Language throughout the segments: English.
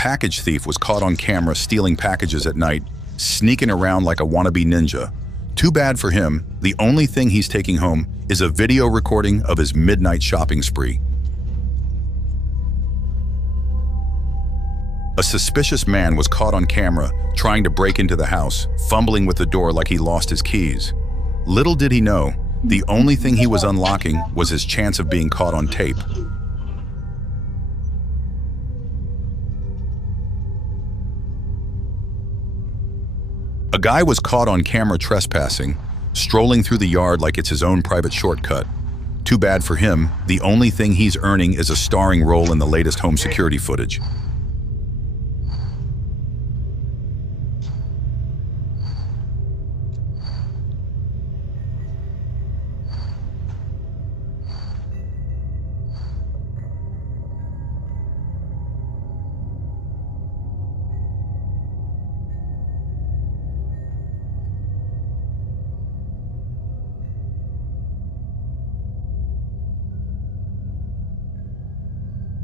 package thief was caught on camera stealing packages at night, sneaking around like a wannabe ninja. Too bad for him, the only thing he's taking home is a video recording of his midnight shopping spree. A suspicious man was caught on camera trying to break into the house, fumbling with the door like he lost his keys. Little did he know, the only thing he was unlocking was his chance of being caught on tape. A guy was caught on camera trespassing, strolling through the yard like it's his own private shortcut. Too bad for him, the only thing he's earning is a starring role in the latest home security footage.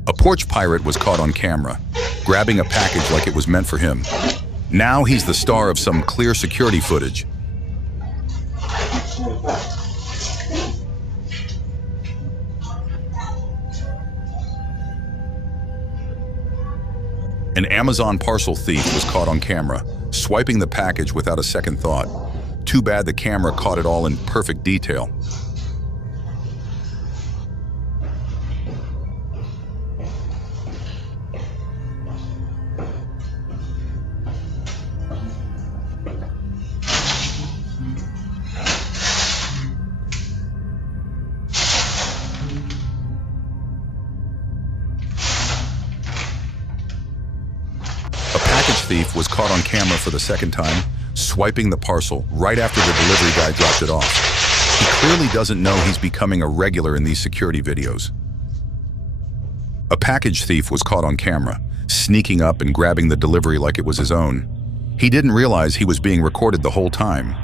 A porch pirate was caught on camera, grabbing a package like it was meant for him. Now he's the star of some clear security footage. An Amazon parcel thief was caught on camera, swiping the package without a second thought. Too bad the camera caught it all in perfect detail. Thief was caught on camera for the second time, swiping the parcel right after the delivery guy dropped it off. He clearly doesn't know he's becoming a regular in these security videos. A package thief was caught on camera, sneaking up and grabbing the delivery like it was his own. He didn't realize he was being recorded the whole time.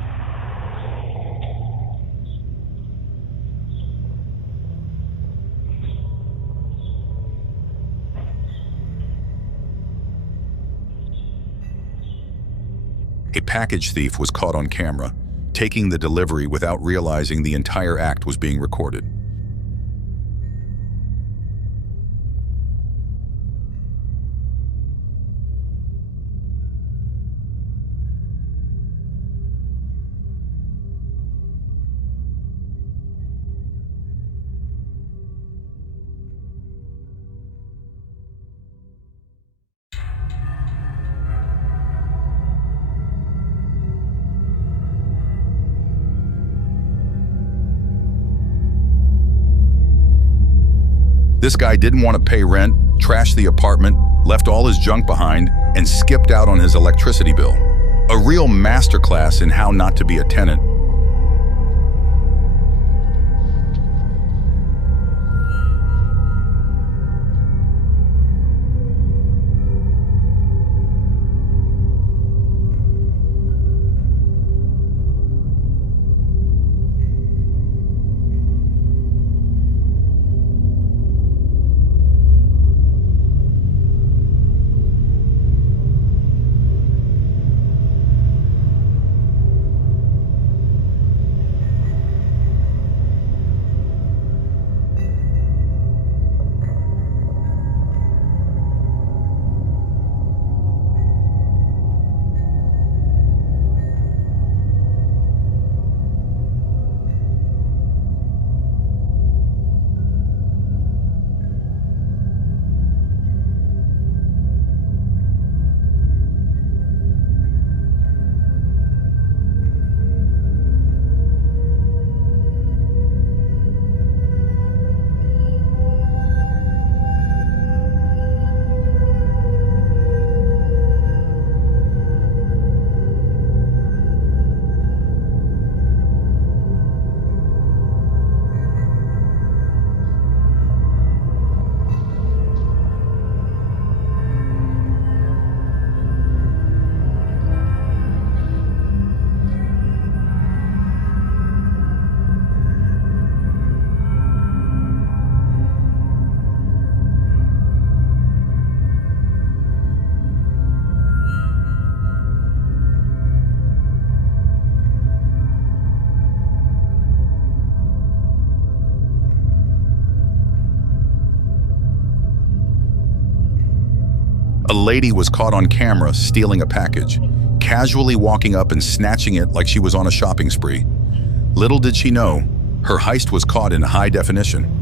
A package thief was caught on camera, taking the delivery without realizing the entire act was being recorded. This guy didn't want to pay rent, trashed the apartment, left all his junk behind, and skipped out on his electricity bill. A real masterclass in how not to be a tenant. A lady was caught on camera stealing a package, casually walking up and snatching it like she was on a shopping spree. Little did she know, her heist was caught in high definition.